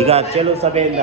ಈಗ ಚೆಲು ಸಭೆಯಿಂದ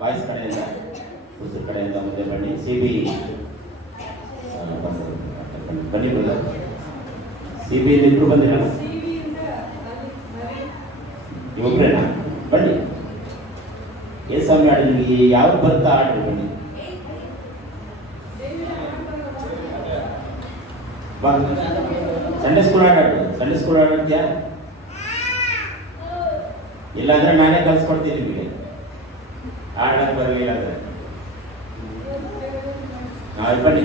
ಬಾಯ್ಸ್ ಕಡೆಯಿಂದ ಪುರುಷರ ಕಡೆಯಿಂದ ಮುಂದೆ ಬನ್ನಿ. CB ಬನ್ನಿ ಬ್ರದರ್. CB ಇಬ್ಬರು ಬಂದಿಲ್ಲ, ಇವೊಬ್ಬರೇನಾ? ಬನ್ನಿ. ಸ್ವಾಮಿ ಹಾಡು ನಿಮಗೆ ಯಾವ್ದು ಬರ್ತಾ ಹಾಡು ಬನ್ನಿ. ಬಾ, ಸಂಡೇ ಸ್ಕೂಲ್ ಹಾಡು. ಸಂಡೇ ಸ್ಕೂಲ್ ಹಾಡ್ತೀಯಾ? ಇಲ್ಲಾಂದ್ರೆ ನಾನೇ ಕಲ್ಸ್ಕೊಡ್ತೀನಿ ನಿಮಗೆ. ಹಾಡಕ್ಕೆ ಬರಲಿಲ್ಲ ಅಂದ್ರೆ ಬನ್ನಿ.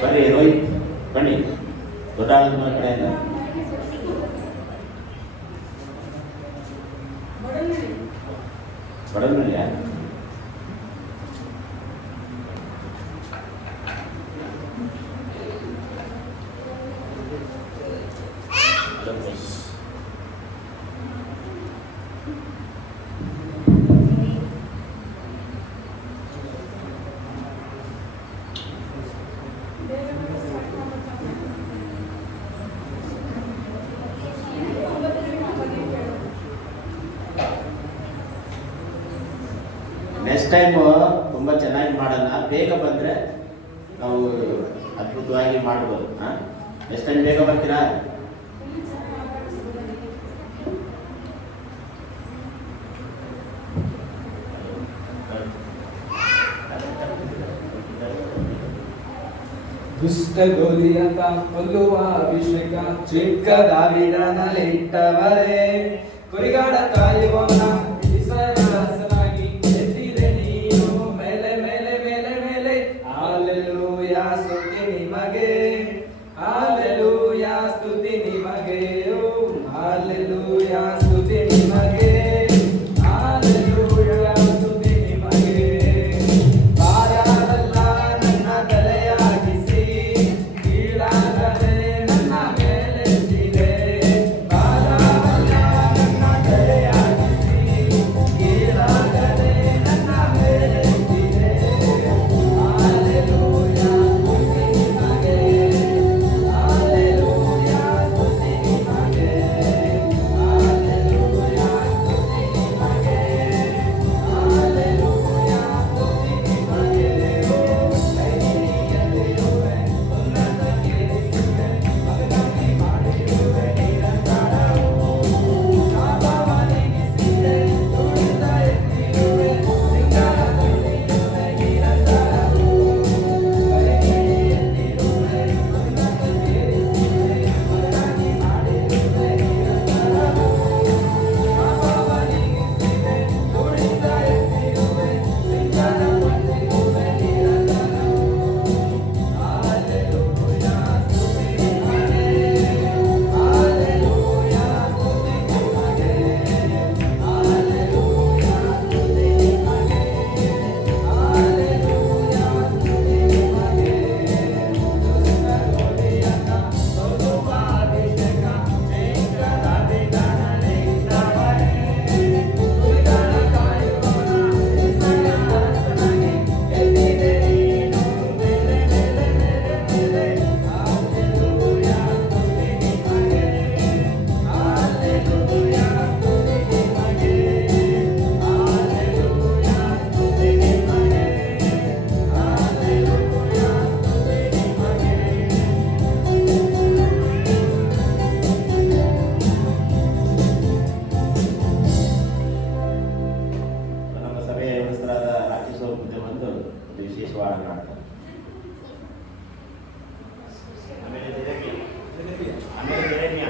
ಬರ್ರಿ ರೋಹಿತ್ ಬನ್ನಿ, ದೊಡ್ಡ ಆಳದ ಕಡೆಯಿಂದ. ಬಡವನಳ್ಳಿಯ ನೆಕ್ಸ್ಟ್ ಟೈಮ್ ತುಂಬ ಚೆನ್ನಾಗಿ ಮಾಡೋಣ. ಬೇಗ ಬಂದರೆ ನಾವು ಅದ್ಭುತವಾಗಿ ಮಾಡ್ಬೋದು. ನೆಕ್ಸ್ಟ್ ಟೈಮ್ ಬೇಗ ಬರ್ತೀರಾ? ದುಷ್ಟ ಗೋಲಿಯಂತ ಕೊಲ್ಲುವ ಅಭಿಷೇಕ ಚಿಕ್ಕದಾವಿಡನಲ್ಲಿಟ್ಟವರೇ, ಕುರಿಗಾಡ ಕಾಯುವವನ ಇಸ್ರಾಯೇಲನಾಗಿ ಎದ್ದಿದೆ ನೀನು ಮೇಲೆ ಮೇಲೆ ಮೇಲೆ ಮೇಲೆ. ಹಲ್ಲೆಲೂಯಾ ಸ್ತುತಿ ನಿಮಗೆ, ಹಲ್ಲೆಲೂಯಾ ಸ್ತುತಿ ನಿಮಗೆ, ಹಲ್ಲೆಲೂಯಾ ಸ್ತುತಿ ನಿಮಗೆ, ಹಲ್ಲೆಲೂಯಾ ಸ್ತುತಿ ನಿಮಗೆ. ಭಾರವಲ್ಲ ನನ್ನ ತಲೆಯಾಗಿಸಿ, ಕೀಳಾಗದೆ ನನ್ನ ಮೇಲೆತ್ತಿದೆ. ಭಾರವಲ್ಲ ನನ್ನ ತಲೆಯಾಗಿಸಿ, ಕೀಳಾಗದೆ ನನ್ನ ಮೇಲೆತ್ತಿದೆ. ಹಲ್ಲೆಲೂಯಾ ಸ್ತುತಿ ನಿಮಗೆ, ಹಲ್ಲೆಲೂಯಾ ಸ್ತುತಿ ನಿಮಗೆ, ಹಲ್ಲೆಲೂಯಾ ಸ್ತುತಿ ನಿಮಗೆ, ಹಲ್ಲೆಲೂಯಾ ಸ್ತುತಿ ನಿಮಗೆ. ಕೈಹಿಡಿಯದಿರುವೆ, ಉನ್ನತಕ್ಕೇರಿಸುವೆ, ಮಗನಾಗಿ ಮಾಡಿರುವೆ ನಿರಂತರವು. ಶಾಪವ ನೀಗಿಸಿದೆ, ತುಳಿದ ಎತ್ತಿರುವೆ, ಸಿಂಗಾರ ತುಂಬಿರುವೆ ನಿರಂತರವು. ಕೈಹಿಡಿಯದಿರುವೆ, ಉನ್ನತಕ್ಕೇರಿಸುವೆ, ಮಗನಾಗಿ ಮಾಡಿರುವೆ ನಿರಂತರವು. ಶಾಪವ ನೀಗಿಸಿದೆ, ತುಳಿದ ಎತ್ತಿರುವೆ, ಸಿಂಗಾರ ತುಂಬಿರುವೆ ನಿರಂತರವು. ಹಲ್ಲೆಲೂಯಾ ಸ್ತುತಿ ನಿಮಗೆ, ಹಲ್ಲೆಲೂಯಾ ಸ್ತುತಿ ನಿಮಗೆ, ಹಲ್ಲೆಲೂಯಾ ಸ್ತುತಿ ನಿಮಗೆ, ಹಲ್ಲೆಲೂಯಾ ಸ್ತುತಿ ನಿಮಗೆ. ದುಷ್ಟ ಗೋಲಿಯನ್ನ ಕೊಲ್ಲುವ ಅಭಿಷೇಕ ಚಿಕ್ಕದಾವಿಡನಲ್ಲಿಟ್ಟವರೇ, ಕುರಿಗಳ ಕಾಯುವವನ ಇಸ್ರಾಯೇಲನಾಗಿ ಎದ್ದಿದೆ ನೀನು ಮೇಲೆ ಮೇಲೆ ಮೇಲೆ ಮೇಲೆ. ಹಲ್ಲೆಲೂಯಾ ಸ್ತುತಿ ನಿಮಗೆ, ಹಲ್ಲೆಲೂಯಾ ಸ್ತುತಿ ನಿಮಗೆ, ಹಲ್ಲೆಲೂಯಾ ಸ್ತುತಿ ನಿಮಗೆ, ಹಲ್ಲೆಲೂಯಾ ಸ್ತುತಿ ನಿಮಗೆ. ನಮ್ಮ ಸಭೆಯ ವ್ಯವಸ್ಥರಾದ ರಾಕೇಶ್ ಅವ್ರ ಮುಂದೆ ಬಂದು ಒಂದು ವಿಶೇಷವಾದ ಮಾಡ್ತಾರೆ. ಆಮೇಲೆ ಜೆರೆಮಿಯ.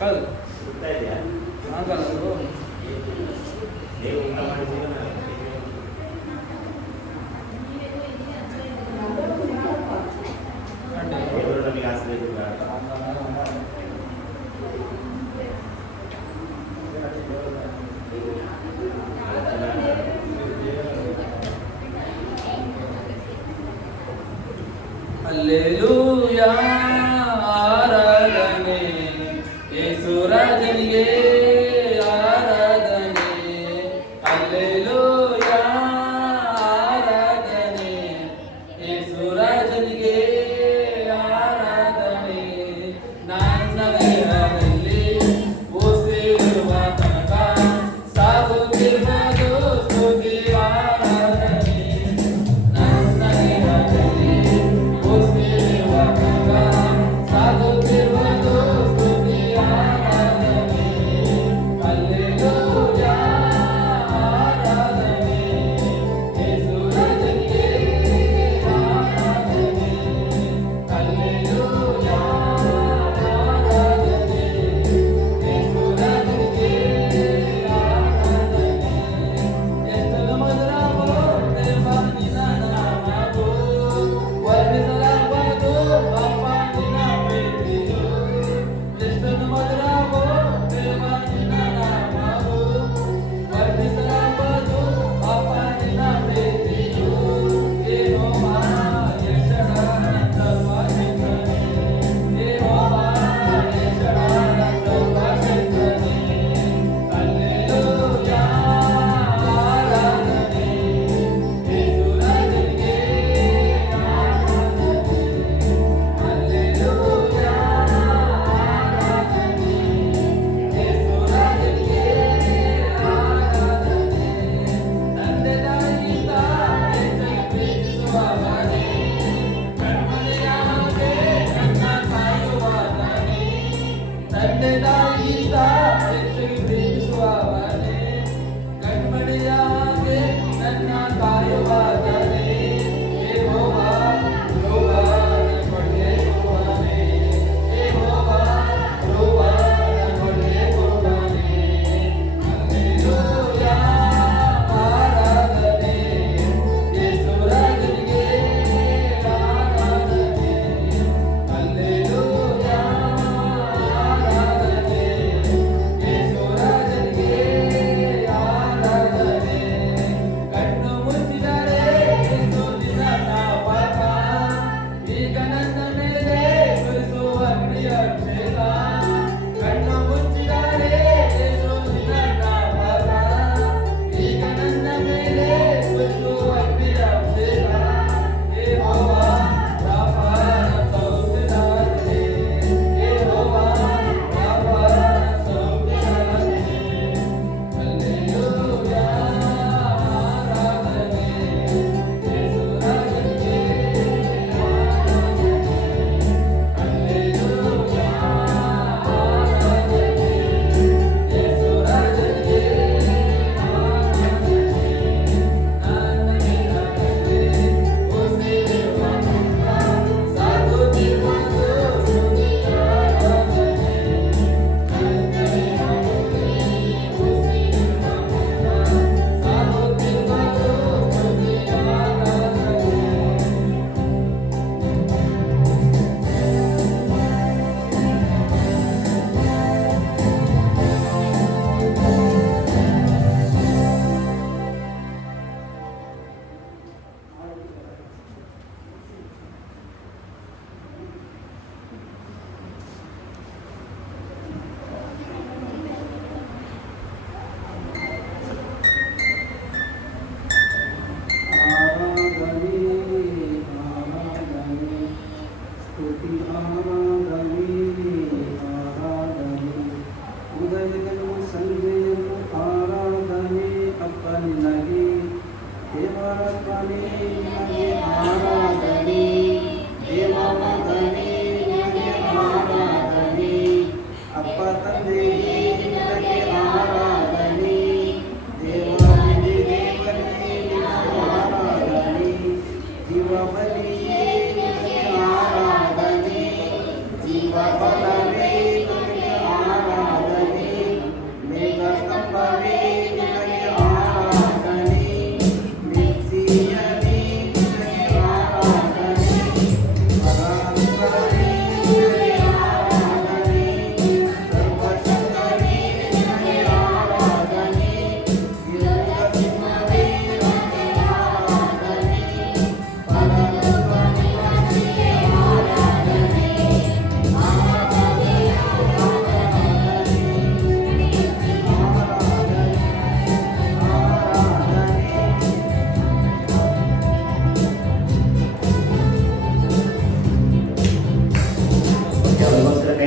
ಕಲ್ ಸುತ್ತಾ ಇದೆಯಾ? ಆಗಲ್ಲ ಅದು. ನೀವು ಊಟ ಮಾಡಿದ್ದೀರ? ದೇವರು ನಮಗೆ ಆಶ್ರಯ ಹಲ್ಲೆಲೂಯಾ ಆರಾಧನೆ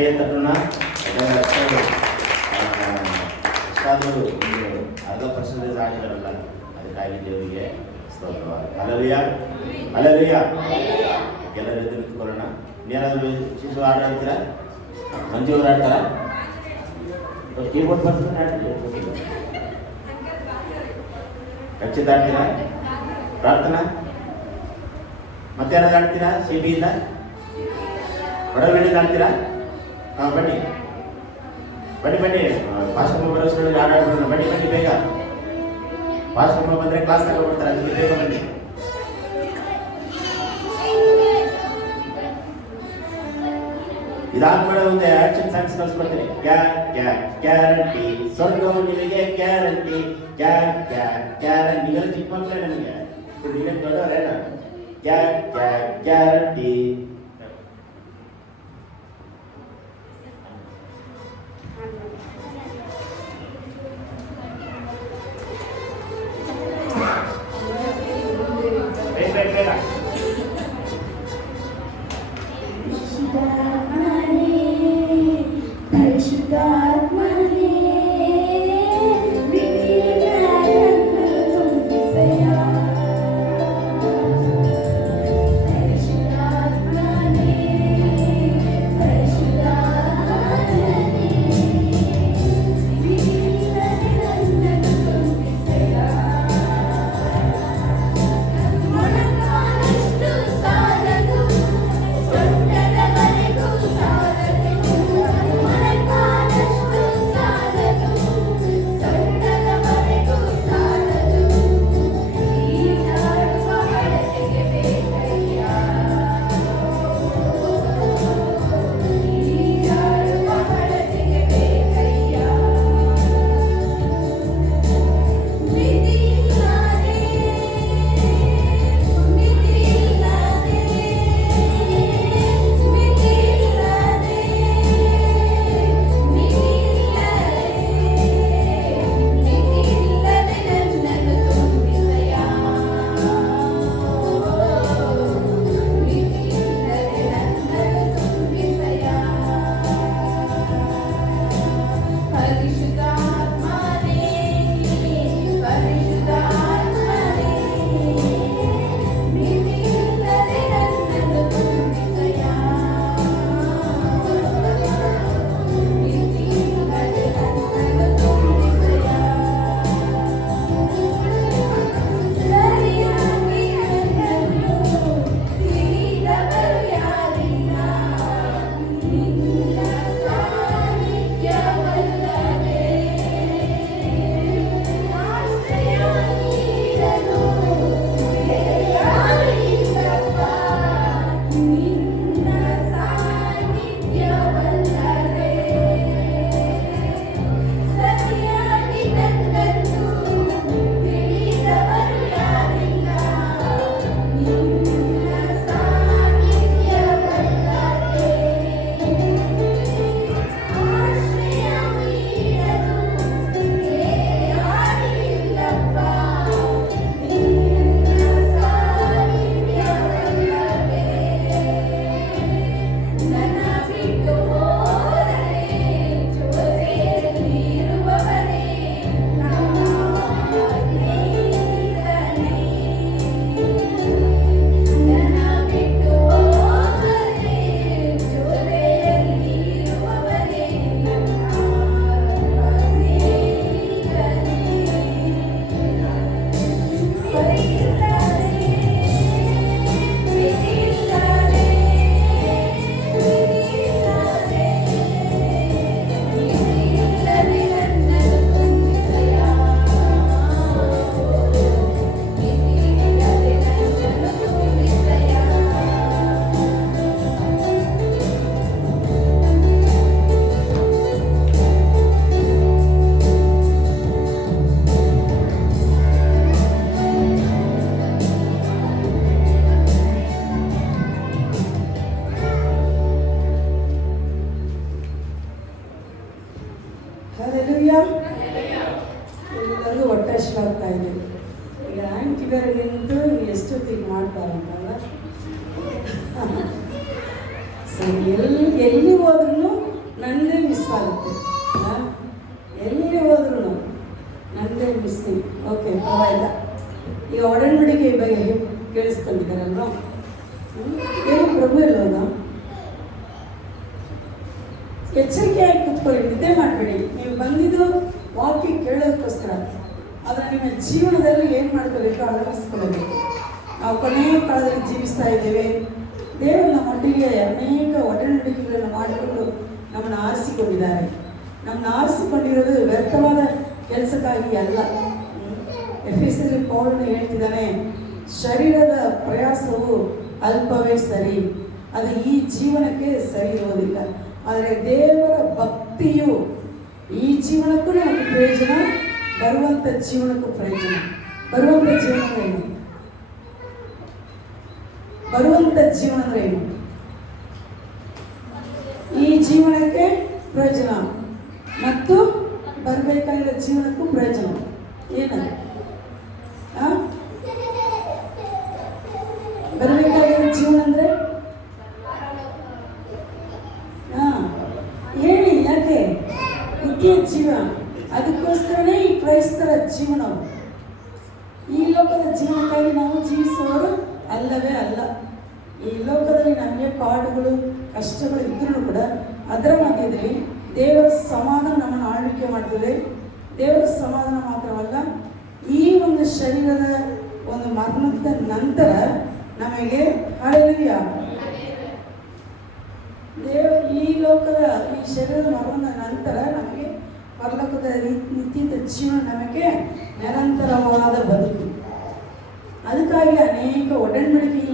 ಕೈಯ ತಟ್ಟೋಣ. ಎಷ್ಟಾದರೂ ಅರ್ಧ ಪರ್ಸೆಂಟೇಜ್ ಆಗಿದಾರಲ್ಲ, ಅದಕ್ಕಾಗಿ ದೇವರಿಗೆ ಸ್ತೋತ್ರವಾಗಲಿ. Hallelujah, hallelujah. ಎಲ್ಲರೂ ಎದ್ದು ನಿಂತ್ಕೊಳ್ಳೋಣ. ಏನಾದರೂ ಶಿಶು ಹಾಡು ಆಡ್ತೀರಾ? ಮಂಜು ಅವರು ಆಡ್ತಾರಾ? ಕೀಬೋರ್ಡ್ ಬರ್ತಾರೆ ಆಡ್ತೀವಿ. ಖಚಿತ ಆಡ್ತೀರಾ? ಪ್ರಾರ್ಥನಾ ಮತ್ತೆ ಯಾರಾದ್ರು ಆಡ್ತೀರಾ? ಸಿಬಿಯಿಂದ ಹೊರಗಡೆಯಿಂದ ಆಡ್ತೀರಾ? ಹಾಂ, ಬನ್ನಿ ಬನ್ನಿ ಬನ್ನಿ. ಫಾಸ್ಟ್ ಬರೋಷ್ಟು ಹಾಡು ಆಡ್ಬಿಡೋಣ. ಬನ್ನಿ ಬನ್ನಿ ಬೇಗ. ಫಾಸ್ಟ್ ಬಂದರೆ ಕ್ಲಾಸ್ ತಗೊಳ್ಬಿಡ್ತಾರೆ, ಅದಕ್ಕೆ ಬೇಗ ಬನ್ನಿ. ಇದಾದ್ಮೇಲೆ ಒಂದು ಆಕ್ಷನ್ ಸಾಂಗ್ಸ್ ಕಳಿಸ್ಕೊಡ್ತೀನಿ. ಗ್ಯಾರಂಟಿ ಸ್ವರ್ಗವು ನಿಮಗೆ ಗ್ಯಾರಂಟಿ, ಗ್ಯಾರಂಟಿ. ನೀವೆಲ್ಲ ಚಿಕ್ಕ ಮಕ್ಕಳೇ, ನಮಗೆ ನೀವೇನು ದೊಡ್ಡವರೇನ? ಗ್ಯಾರಂಟಿ. ಬೇಡ ಎಲ್ಲರಿಗೂ ಹೊಟ್ಟೆ ಹಸಿವಾಗ್ತಾ ಇದೆ. ಈಗ ಆಂಟಿ ಬೇರೆ ನಿಂತು ಎಷ್ಟೊತ್ತಿಗೆ ಮಾಡ್ತಾರಂತಲ್ಲ. ಸರಿ, ಎಲ್ಲಿ ಹೋದ್ರೂ ನನ್ನದೇ ಮಿಸ್ ಆಗುತ್ತೆ. ಎಲ್ಲಿ ಹೋದ್ರು ನನ್ನದೇ ಮಿಸ್ಸಿಂಗ್. ಓಕೆ, ಪರವಾಗಿಲ್ಲ. ಈಗ ಒಡಂಬಡಿಕೆ ಬಗ್ಗೆ ಕೇಳಿಸ್ಕೊಂಡಿದ್ದಾರಲ್ವ? ಏನು ಪ್ರಭು ಇಲ್ವಲ್ಲ? ಎಚ್ಚರಿಕೆಯಾಗಿ ಕೂತ್ಕೊಳ್ಳಿ, ನಿದ್ದೆ ಮಾಡಬೇಡಿ. ನೀವು ಬಂದಿದ್ದು ವಾಕ್ಯ ಕೇಳೋದಕ್ಕೋಸ್ಕರ. ಆದರೆ ನಿಮ್ಮ ಜೀವನದಲ್ಲಿ ಏನು ಮಾಡ್ಕೋಬೇಕು, ಅಳವಡಿಸ್ಕೊಳ್ಬೇಕು. ನಾವು ಕೊನೆಯ ಕಾಲದಲ್ಲಿ ಜೀವಿಸ್ತಾ ಇದ್ದೇವೆ. ದೇವರು ನಮ್ಮೊಟ್ಟಿಗೆ ಅನೇಕ ಒಡಂಬಡಿಕೆಗಳನ್ನು ಮಾಡಿಕೊಂಡು ನಮ್ಮನ್ನು ಆರಿಸಿಕೊಂಡಿದ್ದಾರೆ. ನಮ್ಮನ್ನು ಆರಿಸಿಕೊಂಡಿರೋದು ವ್ಯರ್ಥವಾದ ಕೆಲಸಕ್ಕಾಗಿ ಅಲ್ಲ. ಎಫೆಸರಲ್ಲಿ ಪೌಲನು ಹೇಳ್ತಿದ್ದಾನೆ, ಶರೀರದ ಪ್ರಯಾಸವು ಅಲ್ಪವೇ ಸರಿ, ಅದು ಈ ಜೀವನಕ್ಕೆ ಸರಿ ಇರುವುದಿಲ್ಲ. ಆದರೆ ದೇವರ ಭಕ್ತಿಯು ಈ ಜೀವನಕ್ಕೂ ನಮಗೆ ಪ್ರಯೋಜನ, ಬರುವಂಥ ಜೀವನಕ್ಕೂ ಪ್ರಯೋಜನ. ಬರುವಂಥ ಜೀವನ ಏನು? ಬರುವಂಥ ಜೀವನ ಅಂದರೆ ಏನು? ಈ ಜೀವನಕ್ಕೆ ಪ್ರಯೋಜನ ಮತ್ತು ಬರಬೇಕಾಗಿರೋ ಜೀವನಕ್ಕೂ ಪ್ರಯೋಜನ. ಏನದು? ಬರಬೇಕಾಗಿರೋ ಜೀವನ ಅಂದರೆ ಹೇಳಿ, ಯಾಕೆ? ನಿತ್ಯ ಜೀವ. ಅದಕ್ಕೋಸ್ಕರನೇ ಈ ಕ್ರೈಸ್ತರ ಜೀವನವು. ಈ ಲೋಕದ ಜೀವನಕ್ಕಾಗಿ ನಾವು ಜೀವಿಸುವವರು ಅಲ್ಲವೇ ಅಲ್ಲ. ಈ ಲೋಕದಲ್ಲಿ ನಮಗೆ ಪಾಡುಗಳು, ಕಷ್ಟಗಳು ಇದ್ರೂ ಕೂಡ ಅದರ ಮಧ್ಯದಲ್ಲಿ ದೇವರ ಸಮಾಧಾನ ನಮ್ಮನ್ನು ಆಳ್ವಿಕೆ ಮಾಡ್ತದೆ. ದೇವರ ಸಮಾಧಾನ ಮಾತ್ರವಲ್ಲ, ಈ ಒಂದು ಶರೀರದ ಒಂದು ಮರಣದ ನಂತರ ನಮಗೆ ಹಳೆಯ ಈ ಲೋಕದ ಈ ಶರೀರದ ಮರಣದ ನಂತರ ನಮಗೆ ಪರಲೋಕದ ನಿತ್ಯದ ಜೀವನ, ನಮಗೆ ನಿರಂತರವಾದ ಬದುಕು. ಅದಕ್ಕಾಗಿ ಅನೇಕ ಒಡಂಬಡಿಕೆ